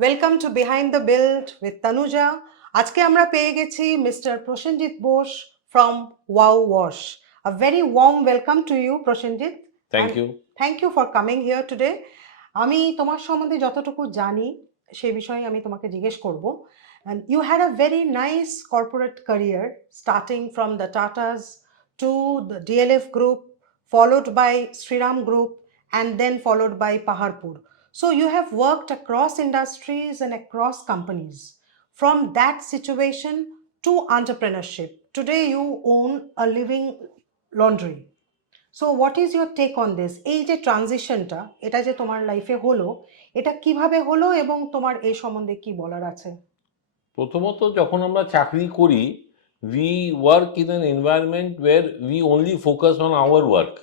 Welcome to behind the build with Tanuja. আজকে আমরা পেয়ে গেছি mister Prosenjit Bose from wow wash. A very warm welcome to you Prosenjit, thank and you. Thank you for coming here today. আমি তোমার সম্বন্ধে যতটুকু জানি সেই বিষয়ে আমি তোমাকে জিজ্ঞেস করব। And you had a very nice corporate career starting from the Tatas to the DLF group, followed by Sriram group, and then followed by Paharpur. So you have worked across industries and across companies. From that situation to entrepreneurship, today you own a living laundry. So what is your take on this? এই যে ট্রানজিশনটা, এটা যে তোমার লাইফে হলো, এটা কিভাবে হলো এবং তোমার এই সম্বন্ধে কি বলার আছে? প্রথমত যখন আমরা চাকরি করি, we work in an environment where we only focus on our work.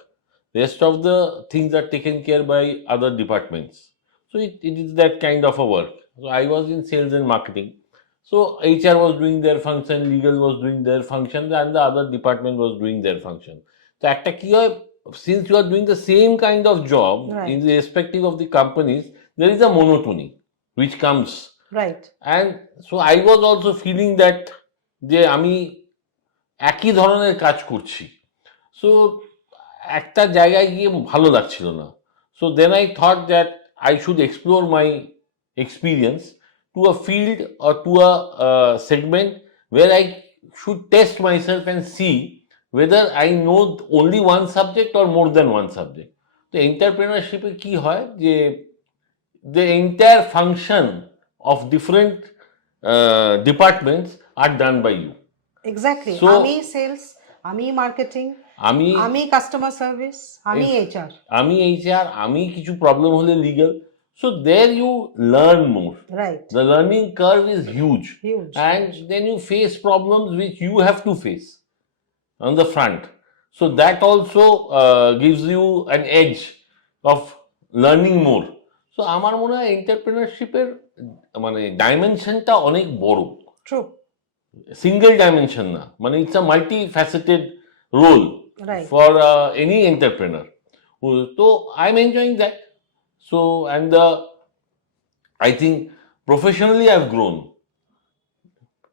Rest of the things are taken care by other departments. So it is that kind of a work. So I was in sales and marketing. So HR was doing their function, legal was doing their function, and the other department was doing their function. So একটা কি হয়, since you are doing the same kind of job in Right. the respective of the companies, there is a monotony which comes. Right. And so I was also feeling that যে আমি একই ধরনের কাজ করছি, সো একটা জায়গায় গিয়ে ভালো লাগছিল না। So then I thought that I should explore my experience to a field or to a segment where I should test my self and see whether I know only one subject or more than one subject. তো এন্টারপ্রেনারশিপে কি হয় যে the entire function of different departments are done by you. Exactly. So আমি সেলস, আমি মার্কেটিং, আমি আমি customer service, আমি এইচআর। আমি এইচআর, আমি কিছু প্রবলেম হলে legal. So there you learn more. Right. The learning curve is huge. Huge. And then you face problems which you have to face on the front. So that also gives you an edge of learning more. So আমার মনে হয় এন্টারপ্রেনারশিপের মানে ডাইমেনশনটা অনেক বড়, true. Single dimension না, মানে it's a multi faceted role Right. For any entrepreneur. তো I am enjoying that. So and I think professionally I have grown,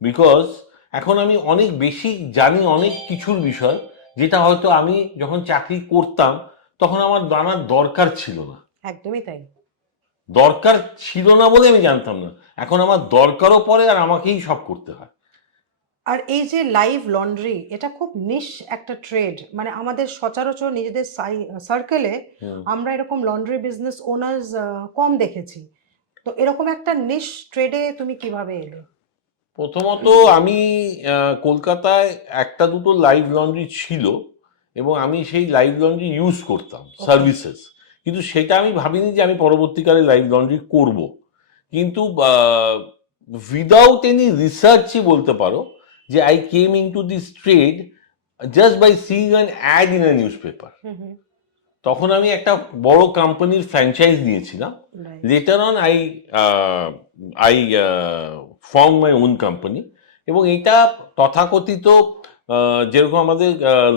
because এখন আমি অনেক বেশি জানি অনেক কিছুর বিষয়, যেটা হয়তো আমি যখন চাকরি করতাম তখন আমার জানার দরকার ছিল না। একদমই তাই। দরকার ছিল না বলে আমি জানতাম না, এখন আমার দরকারও পড়ে আর আমাকেই সব করতে হয়। আর এই যে লাইভ লন্ড্রি, এটা খুব নিশ একটা ট্রেড, মানে আমাদের সচরাচর নিজেদের সার্কেলে আমরা এরকম লন্ড্রি বিজনেস ওনার্স কম দেখেছি। তো এরকম একটা নিশ ট্রেডে তুমি কিভাবে এলে? প্রথমত আমি কলকাতায় একটা দুটো লাইভ লন্ড্রি ছিল এবং আমি সেই লাইভ লন্ড্রি ইউজ করতাম সার্ভিসেস, কিন্তু সেটা আমি ভাবিনি যে আমি পরবর্তীকালে লাইভ লন্ড্রি করব। কিন্তু উইদাউট এনি রিসার্চই বলতে পারো যে I came in to this trade just by seeing an ad in a newspaper. তখন আমি একটা বড় কোম্পানির ফ্র্যাঞ্চাইজ নিয়েছিলাম। Later on I form my own company, এবং এটা তথাকথিত যেরকম আমাদের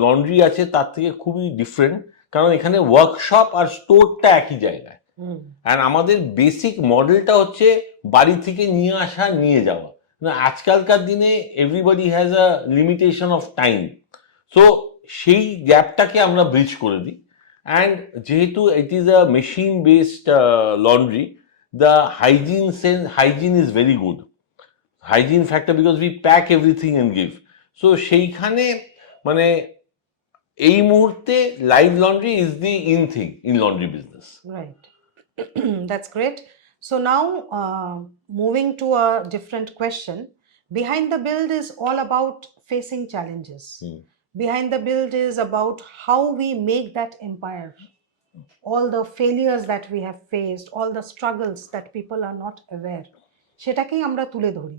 লন্ড্রি আছে তার থেকে খুবই ডিফারেন্ট, কারণ এখানে ওয়ার্কশপ আর স্টোরটা একই জায়গায়। আর আমাদের বেসিক মডেলটা হচ্ছে বাড়ি থেকে নিয়ে আসা নিয়ে যাওয়া। আজকালকার দিনে everybody has a limitation of time, so সেই গ্যাপটাকে আমরা ব্রিজ করে দিই। And যেহেতু it is a machine based laundry, the hygiene is very good, hygiene factor, because we pack everything and give. So সেইখানে মানে এই মুহূর্তে live laundry is the in thing in laundry business. Right. That's great. So now moving to a different question. Behind the Build is all about facing challenges. Behind the Build is about how we make that empire. All the failures that we have faced, all the struggles that people are not aware. সেটাকেই আমরা তুলে ধরি।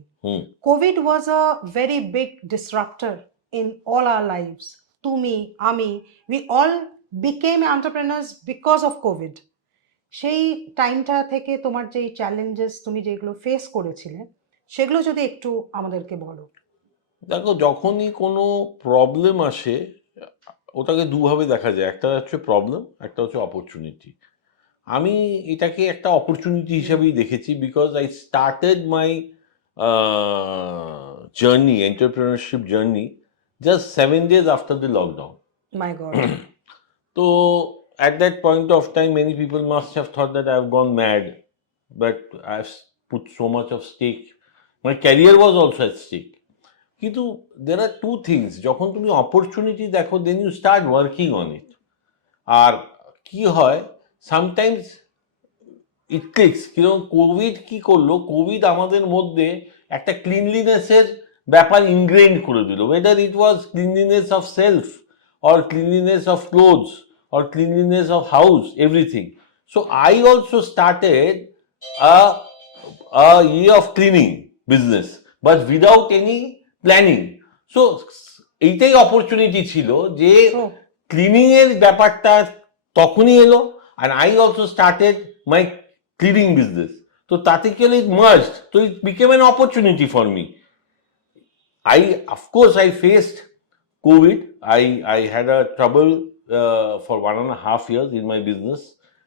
COVID was a very big disruptor in all our lives. তুমি, আমি, we all became entrepreneurs because of COVID. সেই টাইমটা থেকে তোমার যে চ্যালেঞ্জেস তুমি যেগুলো ফেস করেছিলে সেগুলো যদি একটু আমাদেরকে বলো। দেখো, যখনই কোনো প্রবলেম আসে ওটাকে দুভাবে দেখা যায়, একটা হচ্ছে প্রবলেম, একটা হচ্ছে অপরচুনিটি। আমি এটাকে একটা অপরচুনিটি হিসেবেই দেখেছি, because I started my journey, entrepreneurship journey, just 7 days after the lockdown. My God. So at that point of time, many people must have thought that I've gone mad, but I've put so much of stake. My career was also at stake. কিন্তু there are two things. যখন তুমি অপরচুনিটি দেখো, then you start working on it. আর কি হয়, sometimes it clicks. কিরকম কোভিড কি করলো, কোভিড আমাদের মধ্যে একটা ক্লিনলিনেসের ব্যাপার ইনগ্রেইন করে দিল, whether it was cleanliness of self or cleanliness of clothes or cleanliness of house, everything. So I also started a year of cleaning business, but without any planning. So এইটাই অপরচুনিটি ছিল যে True. ক্লিনিং এর ব্যাপারটা তখনই এলো, and I also started my cleaning business. তো তাতে কি হলো, it merged, so it became an opportunity for me. Of course I faced COVID. I had a trouble for 1.5 years in my business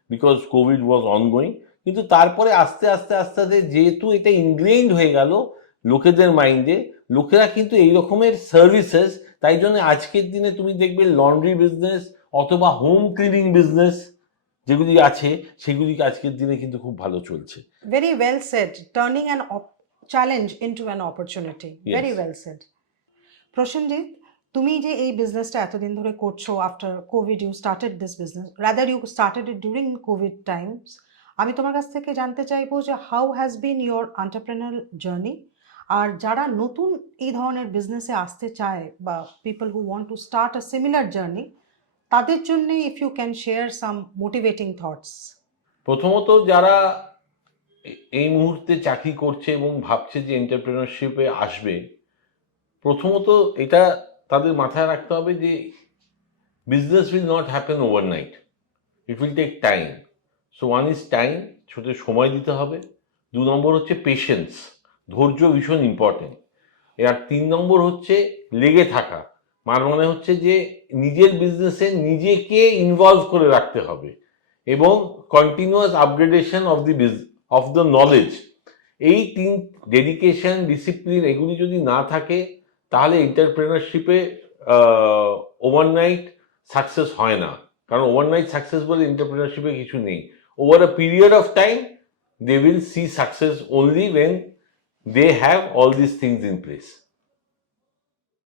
because COVID was ongoing. কিন্তু তারপরে আস্তে আস্তে আস্তে আস্তে যেহেতু এটা ইনগ্রেইন্ড হয়ে গেল লোকেদের মাইন্ডে, লোকেরা কিন্তু এই রকমের সার্ভিসেস, তাই জন্য আজকের দিনে তুমি দেখবে লন্ড্রি বিজনেস অথবা হোম ক্লিনিং বিজনেস যেগুলি আছে, সেগুলি আজকের দিনে কিন্তু খুব ভালো চলছে. Very well said. Turning an challenge into an opportunity. Yes. Very well said. Prosenjit, তুমি যে এই বিজনেসটা এতদিন ধরে করছো, after covid you started this business, rather you started it during covid times, আমি তোমার কাছ থেকে জানতে চাইবো যে how has been your entrepreneur journey, আর যারা নতুন এই ধরনের বিজনেসে আসতে চায় বা people who want to start a similar journey, তাদের জন্য if you can share some motivating thoughts. প্রথমত যারা এই মুহূর্তে চাকরি করছে এবং ভাবছে যে এন্টারপ্রেনারশিপে আসবে, প্রথমত এটা তাদের মাথায় রাখতে হবে যে business will not happen overnight, it will take time. So one is time, ছোটো সময় দিতে হবে. 2 নম্বর হচ্ছে পেশেন্স, ধৈর্য ভীষণ ইম্পর্টেন্ট. আর 3 নম্বর হচ্ছে লেগে থাকা, মানে হচ্ছে যে নিজের বিজনেসে নিজেকে ইনভলভ করে রাখতে হবে এবং continuous upgradation of the knowledge. এই 3 ডেডিকেশন, ডিসিপ্লিন, এগুলি যদি না থাকে তাহলে এন্টারপ্রেনারশিপে ওভারনাইট সাকসেস হয় না. কারণ ওভারনাইট সাকসেস বলে এন্টারপ্রেনারশিপে কিছু নেই. ওভার আ period of time they will see success only when they have all these things in place.